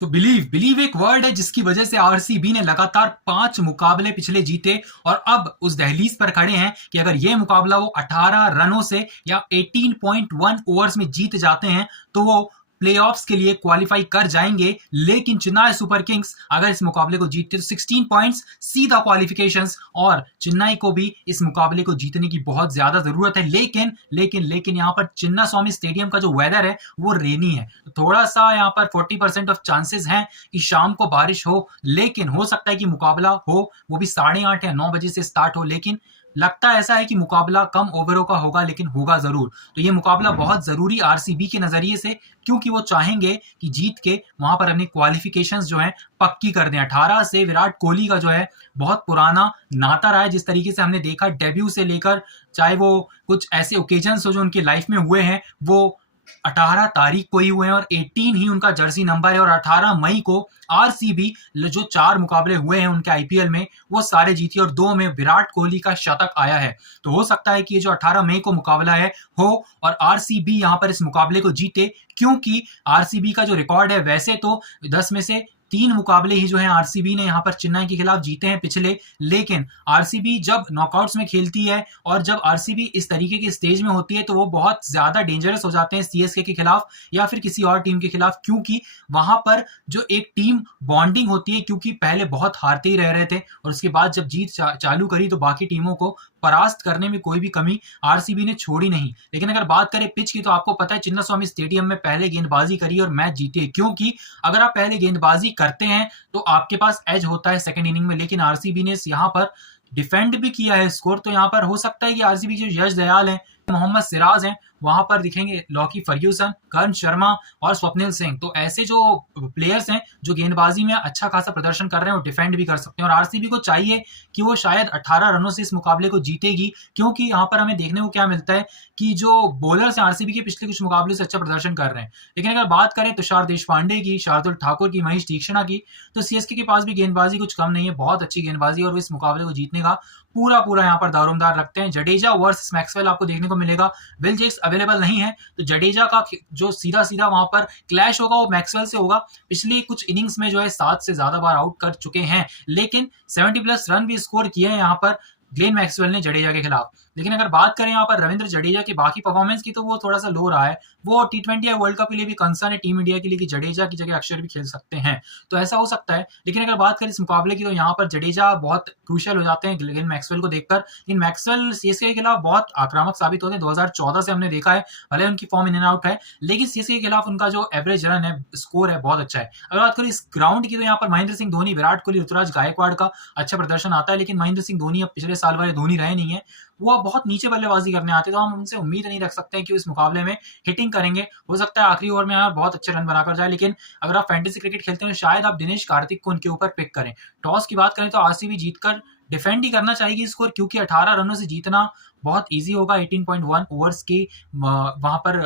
तो believe believe एक word है जिसकी वजह से आरसीबी ने लगातार 5 मुकाबले पिछले जीते और अब उस दहलीज पर खड़े हैं कि अगर ये मुकाबला वो 18 रनों से या 18.1 ओवर्स में जीत जाते हैं तो वो प्लेऑफ्स के लिए क्वालिफाई कर जाएंगे। लेकिन चेन्नई सुपर किंग्स अगर इस मुकाबले को जीतते तो 16 पॉइंट्स, सीधा क्वालिफिकेशंस, और चेन्नई को भी इस मुकाबले को जीतने की बहुत ज्यादा जरूरत है। लेकिन लेकिन लेकिन यहाँ पर चिन्ना स्वामी स्टेडियम का जो वेदर है वो रेनी है, तो थोड़ा सा यहाँ पर 40% ऑफ चांसेस हैं कि शाम को बारिश हो। लेकिन हो सकता है कि मुकाबला हो वो भी 8:30 या 9 बजे से स्टार्ट हो, लेकिन लगता ऐसा है कि मुकाबला कम ओवरों का होगा, लेकिन होगा जरूर। तो ये मुकाबला बहुत जरूरी आरसीबी के नजरिए से, क्योंकि वो चाहेंगे कि जीत के वहां पर अपनी क्वालिफिकेशंस जो है पक्की कर दें। 18 से विराट कोहली का जो है बहुत पुराना नाता रहा है, जिस तरीके से हमने देखा डेब्यू से लेकर, चाहे वो कुछ ऐसे ओकेजन्स हो जो उनकी लाइफ में हुए हैं, वो 18 तारीख को ही हुए हैं और 18 ही उनका जर्सी नंबर है। और 18 मई को आरसीबी जो 4 मुकाबले हुए हैं उनके आईपीएल में वो सारे जीती और 2 में विराट कोहली का शतक आया है। तो हो सकता है कि ये जो 18 मई को मुकाबला है हो और आरसीबी यहां पर इस मुकाबले को जीते, क्योंकि आरसीबी का जो रिकॉर्ड है वैसे तो 10 में से 3 मुकाबले ही जो है आरसीबी ने यहां पर चेन्नई के खिलाफ जीते हैं पिछले। लेकिन आरसीबी जब नॉकआउट्स में खेलती है और जब आरसीबी इस तरीके के स्टेज में होती है तो वो बहुत ज्यादा डेंजरस हो जाते हैं सीएसके के खिलाफ या फिर किसी और टीम के खिलाफ, क्योंकि वहां पर जो एक टीम बॉन्डिंग होती है, क्योंकि पहले बहुत हारते ही रह रहे थे और उसके बाद जब जीत चालू करी तो बाकी टीमों को परास्त करने में कोई भी कमी आरसीबी ने छोड़ी नहीं। लेकिन अगर बात करें पिच की तो आपको पता है चिन्नास्वामी स्टेडियम में पहले गेंदबाजी करी और मैच जीती है, क्योंकि अगर आप पहले गेंदबाजी करते हैं तो आपके पास एज होता है सेकंड इनिंग में। लेकिन आरसीबी ने यहां पर डिफेंड भी किया है स्कोर, तो यहां पर हो सकता है कि आरसीबी के जो यश दयाल हैं, मोहम्मद सिराज हैं, वहां पर दिखेंगे लॉकी फर्ग्यूसन, कर्ण शर्मा और स्वप्निल सिंह। तो ऐसे जो प्लेयर्स हैं जो गेंदबाजी में अच्छा खासा प्रदर्शन कर रहे हैं और डिफेंड भी कर सकते हैं। और आरसीबी को चाहिए कि वो शायद 18 रनों से इस मुकाबले को जीतेगी, क्योंकि यहाँ पर हमें देखने को क्या मिलता है कि जो बॉलर्स हैं आरसीबी के पिछले कुछ मुकाबले से अच्छा प्रदर्शन कर रहे हैं। लेकिन अगर बात करें तुषार देशपांडे की, शार्दुल ठाकुर की, महेश तीक्ष्णा की, तो सीएसके के पास भी गेंदबाजी कुछ कम नहीं है, बहुत अच्छी गेंदबाजी और वो इस मुकाबले को जीतने का पूरा पूरा यहाँ पर दारोमदार रखते हैं। जडेजा वर्सेस मैक्सवेल आपको देखने को मिलेगा। विल जेक्स अवेलेबल नहीं है तो जडेजा का जो सीधा सीधा वहां पर क्लैश होगा वो मैक्सवेल से होगा। पिछली कुछ इनिंग्स में जो है 7 से ज्यादा बार आउट कर चुके हैं, लेकिन 70+ रन भी स्कोर किए हैं यहाँ पर ग्लेन मैक्सवेल ने जडेजा के खिलाफ। लेकिन अगर बात करें यहाँ पर रविंद्र जडेजा की बाकी परफॉर्मेंस की तो वो थोड़ा सा लो रहा है। वो टी20 या वर्ल्ड कप के लिए भी कंसर्न है टीम इंडिया के लिए कि जडेजा की जगह अक्षर भी खेल सकते हैं, तो ऐसा हो सकता है। लेकिन अगर बात करें इस मुकाबले की तो यहाँ पर जडेजा बहुत क्रूशियल हो जाते हैं ग्लेन मैक्सवेल को देखकर। लेकिन मैक्सवेल सीएसके के खिलाफ बहुत आक्रामक साबित होते हैं, 2014 से हमने देखा है, भले उनकी फॉर्म इन एंड आउट है, लेकिन सीएसके के खिलाफ उनका जो एवरेज रन है, स्कोर है, बहुत अच्छा है। अगर बात करें इस ग्राउंड की तो यहाँ पर महेंद्र सिंह धोनी, विराट कोहली, ऋतुराज गायकवाड़ का अच्छा प्रदर्शन आता है। लेकिन महेंद्र सिंह धोनी अब पिछले साल वाले धोनी रहे नहीं है, वो अब बहुत नीचे बल्लेबाजी करने आते, तो हम उनसे उम्मीद नहीं रख सकते हैं कि इस मुकाबले में हिटिंग करेंगे। हो सकता है आखिरी ओवर में यार बहुत अच्छे रन बनाकर जाए, लेकिन अगर आप फैंटेसी क्रिकेट खेलते हैं तो शायद आप दिनेश कार्तिक को उनके ऊपर पिक करें। टॉस की बात करें तो आरसीबी जीतकर डिफेंड ही करना चाहिए स्कोर, क्योंकि 18 रनों से जीतना बहुत इजी होगा 18.1 ओवर्स की वहां पर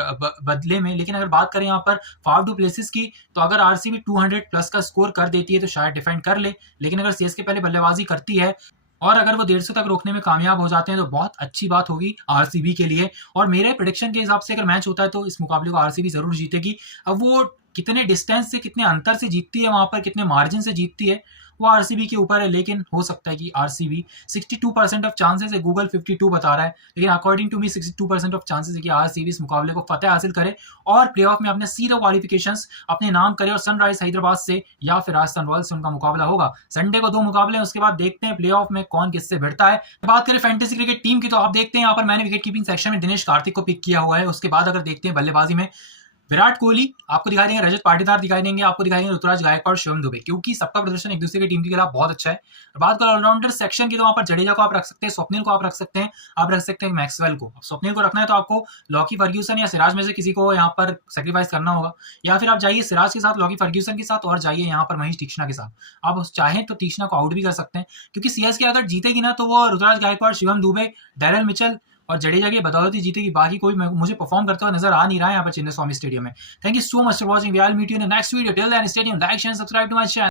बदले में। लेकिन अगर बात करें यहाँ पर फाफ डू प्लेसेस की तो अगर आरसीबी 200+ का स्कोर कर देती है तो शायद डिफेंड कर ले। लेकिन अगर सीएसके पहले बल्लेबाजी करती है और अगर वो 150 तक रोकने में कामयाब हो जाते हैं तो बहुत अच्छी बात होगी आरसीबी के लिए। और मेरे प्रेडिक्शन के हिसाब से अगर मैच होता है तो इस मुकाबले को आरसीबी जरूर जीतेगी। अब वो कितने डिस्टेंस से, कितने अंतर से जीतती है, वहां पर कितने मार्जिन से जीतती है, वो आरसीबी के ऊपर है। लेकिन हो सकता है कि आरसीबी 62% ऑफ चांसेस है, गूगल 52 बता रहा है, लेकिन according to me 62% of chances है कि आरसीबी इस मुकाबले को फतेह हासिल करे और प्लेऑफ में अपने सीधा क्वालिफिकेशंस अपने नाम करे और सनराइज हैदराबाद से या फिर राजस्थान रॉयल्स से उनका मुकाबला होगा। संडे को 2 मुकाबले हैं, उसके बाद देखते हैं प्लेऑफ में कौन किससे भिड़ता है। बात करें फैंटेसी क्रिकेट टीम की तो आप देखते हैं यहाँ पर मैंने विकेट कीपिंग सेक्शन में दिनेश कार्तिक को पिक किया हुआ है। उसके बाद अगर देखते हैं बल्लेबाजी में विराट कोहली आपको दिखाई देंगे, रजत पाटीदार दिखाई देंगे, आपको दिखाई देंगे ऋतुराज गायकवाड़, शिवम दुबे, क्योंकि सबका प्रदर्शन एक दूसरे की टीम के खिलाफ बहुत अच्छा है। और बात करें ऑलराउंडर सेक्शन की तो वहां पर जडेजा को आप रख सकते हैं, स्वप्निल को आप रख सकते हैं, आप रख सकते हैं मैक्सवेल को। स्वप्निल को रखना है तो आपको लॉकी फर्ग्यूसन या सिराज में से किसी को यहाँ पर सेक्रीफाइस करना होगा, या फिर आप जाइए सिराज के साथ, लॉकी फर्ग्यूसन के साथ, और जाइए यहाँ पर महेश तीक्ष्णा के साथ। आप चाहें तो तीक्ष्णा को आउट भी कर सकते हैं, क्योंकि सीएसके अगर जीतेगी ना तो वो ऋतुराज गायकवाड़, शिवम दुबे, डैरेल मिचेल और जडेजा की बदौलत ही जीतेगी। बाकी कोई मुझे परफॉर्म करते हुए नजर आ नहीं रहा है यहाँ पर चिन्नास्वामी स्टेडियम में। Thank you so much for watching. We will meet you in the next video. Till then stay tuned, like share, subscribe to my channel.